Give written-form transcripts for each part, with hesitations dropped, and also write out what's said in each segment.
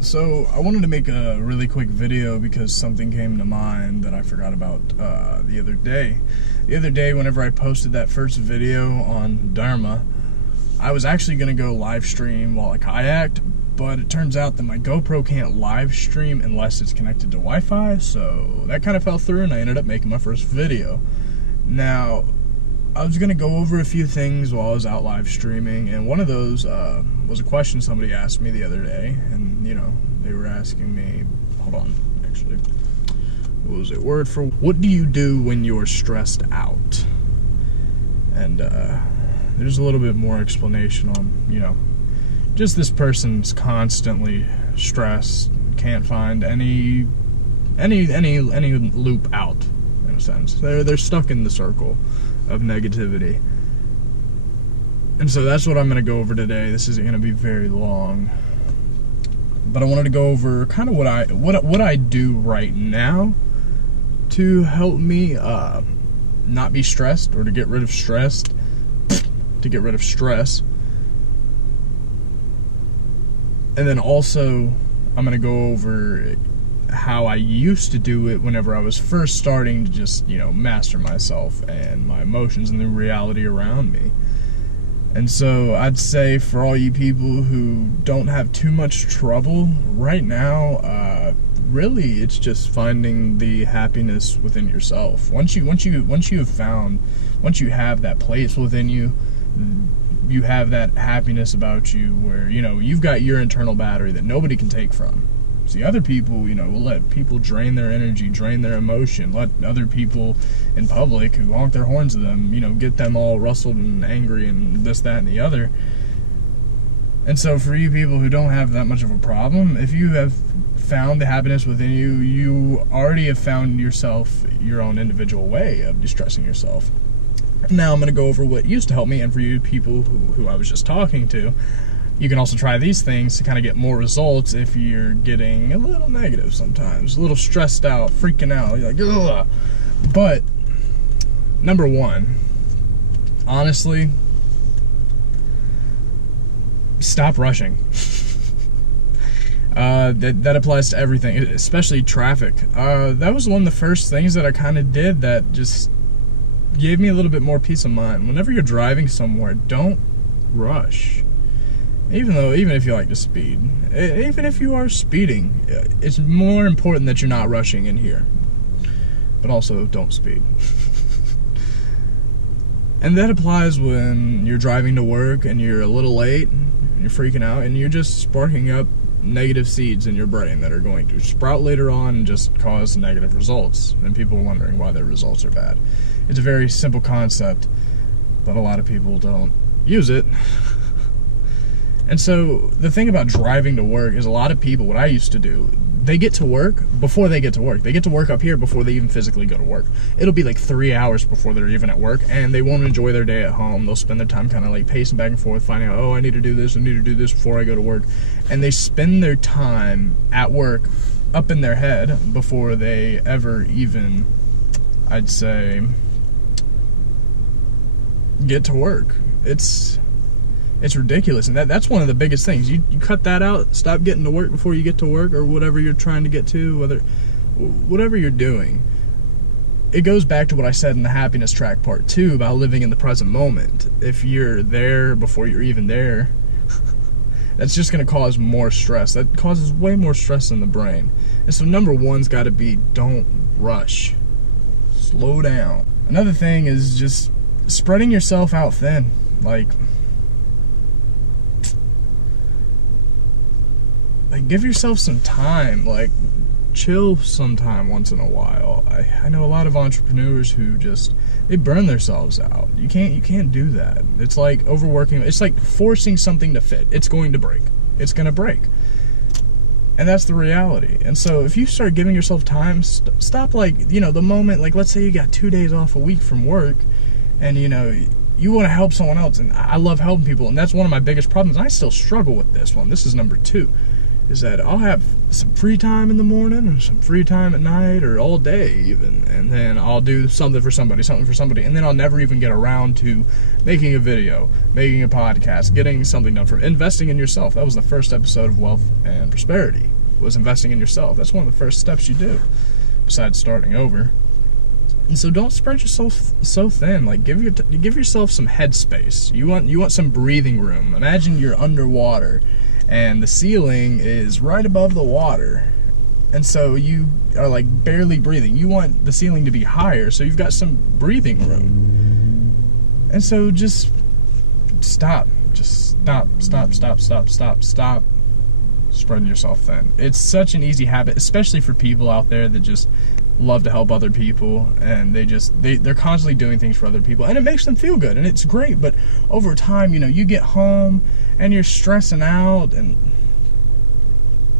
So I wanted to make a really quick video because something came to mind that I forgot about the other day. The other day, whenever I posted that first video on Dharma, I was actually going to go live stream while I kayaked, but it turns out that my GoPro can't live stream unless it's connected to Wi-Fi, so that kind of fell through and I ended up making my first video. Now, I was going to go over a few things while I was out live streaming, and one of those was a question somebody asked me the other day, and they were asking me, hold on, actually, what was it, word for, what do you do when you're stressed out? And there's a little bit more explanation on, just this person's constantly stressed, can't find any loop out, in a sense. They're stuck in the circle of negativity. And so that's what I'm going to go over today. This isn't going to be very long, but I wanted to go over kind of what I do right now to help me not be stressed, or to get rid of stress. And then also I'm going to go over how I used to do it whenever I was first starting to just, master myself and my emotions and the reality around me. And so I'd say for all you people who don't have too much trouble right now, really it's just finding the happiness within yourself. Once you have that place within you, you have that happiness about you where, you've got your internal battery that nobody can take from. See, other people, will let people drain their energy, drain their emotion, let other people in public who honk their horns at them, get them all rustled and angry and this, that, and the other. And so for you people who don't have that much of a problem, if you have found the happiness within you, you already have found yourself your own individual way of distressing yourself. Now I'm going to go over what used to help me, and for you people who I was just talking to, you can also try these things to kind of get more results if you're getting a little negative sometimes, a little stressed out, freaking out. You're like, ugh. But number one, honestly, stop rushing. That applies to everything, especially traffic. That was one of the first things that I kind of did that just gave me a little bit more peace of mind. Whenever you're driving somewhere, don't rush. Even if you like to speed, even if you are speeding, it's more important that you're not rushing in here. But also, don't speed. And that applies when you're driving to work and you're a little late, and you're freaking out, and you're just sparking up negative seeds in your brain that are going to sprout later on and just cause negative results. And people are wondering why their results are bad. It's a very simple concept, but a lot of people don't use it. And so the thing about driving to work is a lot of people, what I used to do, they get to work before they get to work. They get to work up here before they even physically go to work. It'll be like 3 hours before they're even at work, and they won't enjoy their day at home. They'll spend their time kind of like pacing back and forth, finding out, oh, I need to do this before I go to work. And they spend their time at work up in their head before they ever even, I'd say, get to work. It's ridiculous, and that's one of the biggest things. You cut that out, stop getting to work before you get to work, or whatever you're trying to get to, whatever you're doing. It goes back to what I said in the happiness track part 2 about living in the present moment. If you're there before you're even there, that's just going to cause more stress. That causes way more stress in the brain. And so number one's got to be, don't rush. Slow down. Another thing is just spreading yourself out thin. Like give yourself some time, chill sometime once in a while. I know a lot of entrepreneurs who just, they burn themselves out. You can't do that. It's like overworking. It's like forcing something to fit. It's going to break. It's going to break. And that's the reality. And so if you start giving yourself time, stop the moment, let's say you got 2 days off a week from work, and you want to help someone else, and I love helping people, and that's one of my biggest problems. I still struggle with this one. This is number 2. is that I'll have some free time in the morning and some free time at night or all day even, and then I'll do something for somebody, and then I'll never even get around to making a video, making a podcast, getting something done, for investing in yourself. That was the first episode of Wealth and Prosperity, was investing in yourself. That's one of the first steps you do, besides starting over. And so don't spread yourself so thin. Like, give yourself some headspace. You want some breathing room. Imagine you're underwater and the ceiling is right above the water, and so you are like barely breathing. You want the ceiling to be higher so you've got some breathing room. And so just stop spreading yourself thin. It's such an easy habit, especially for people out there that just love to help other people, and they're constantly doing things for other people, and it makes them feel good, and it's great. But over time, you get home and you're stressing out, and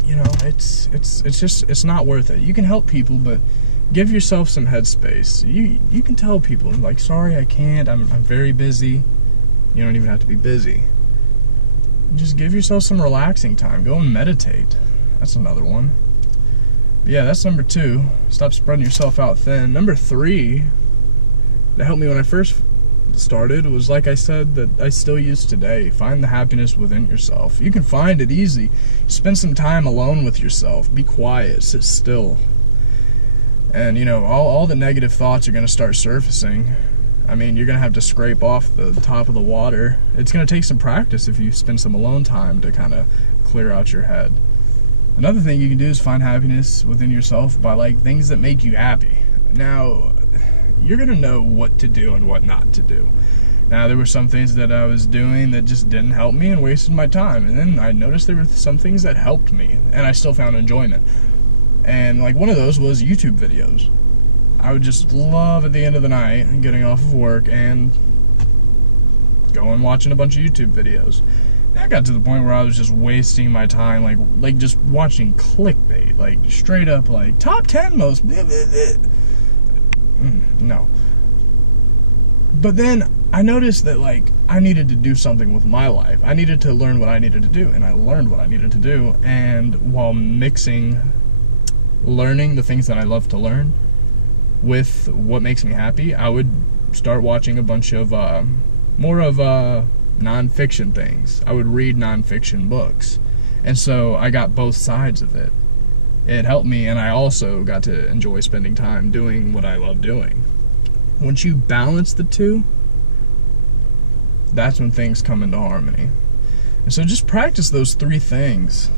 it's not worth it. You can help people, but give yourself some headspace. You can tell people, like, sorry, I can't, I'm very busy. You don't even have to be busy. Just give yourself some relaxing time. Go and meditate. That's another one. But yeah, that's number 2. Stop spreading yourself out thin. Number 3, that helped me when I first started, was, like I said, that I still use today. Find the happiness within yourself. You can find it easy. Spend some time alone with yourself. Be quiet. Sit still. And, all the negative thoughts are going to start surfacing. I mean, you're going to have to scrape off the top of the water. It's going to take some practice if you spend some alone time to kind of clear out your head. Another thing you can do is find happiness within yourself by, like, things that make you happy. Now, you're going to know what to do and what not to do. Now, there were some things that I was doing that just didn't help me and wasted my time. And then I noticed there were some things that helped me, and I still found enjoyment. And, like, one of those was YouTube videos. I would just love at the end of the night getting off of work and going watching a bunch of YouTube videos. I got to the point where I was just wasting my time, like just watching clickbait, like straight up, like top 10 most. No. But then I noticed that, like, I needed to do something with my life. I needed to learn what I needed to do, and I learned what I needed to do. And while learning the things that I love to learn with what makes me happy, I would start watching a bunch of more of non-fiction things. I would read non-fiction books, and so I got both sides of it. It helped me, and I also got to enjoy spending time doing what I love doing. Once you balance the two, that's when things come into harmony. And so just practice those 3 things,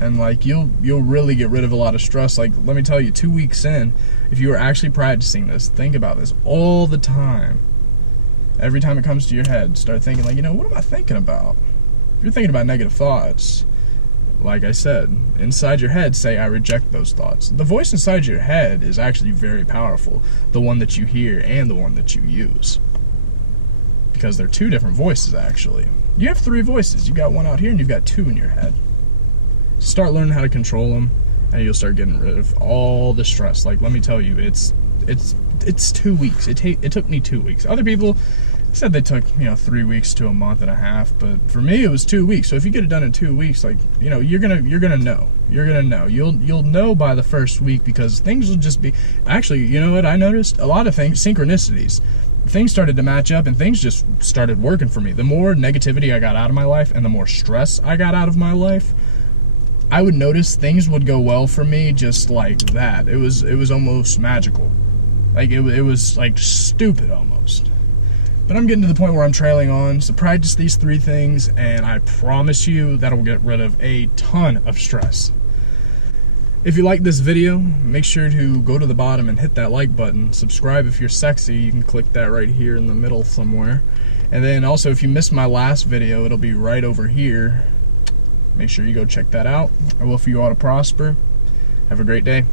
and, like, you'll really get rid of a lot of stress. Like, let me tell you, 2 weeks in, if you are actually practicing this, think about this all the time. Every time it comes to your head, start thinking, like, what am I thinking about? If you're thinking about negative thoughts, like I said, inside your head, say, I reject those thoughts. The voice inside your head is actually very powerful, the one that you hear and the one that you use. Because they're 2 different voices, actually. You have 3 voices. You got one out here and you've got 2 in your head. Start learning how to control them, and you'll start getting rid of all the stress. Like, let me tell you, it's 2 weeks. It took me 2 weeks. Other people said they took 3 weeks to a month and a half, but for me it was 2 weeks. So if you get it done in 2 weeks, like, you're gonna know. You'll know by the first week, because things will just be. Actually, you know what I noticed? A lot of things, synchronicities. Things started to match up, and things just started working for me. The more negativity I got out of my life, and the more stress I got out of my life, I would notice things would go well for me just like that. It was almost magical. Like, it was like stupid almost. But I'm getting to the point where I'm trailing on, so practice these 3 things, and I promise you that'll get rid of a ton of stress. If you like this video, make sure to go to the bottom and hit that like button. Subscribe if you're sexy. You can click that right here in the middle somewhere. And then also, if you missed my last video, it'll be right over here. Make sure you go check that out. I will for you all to prosper. Have a great day.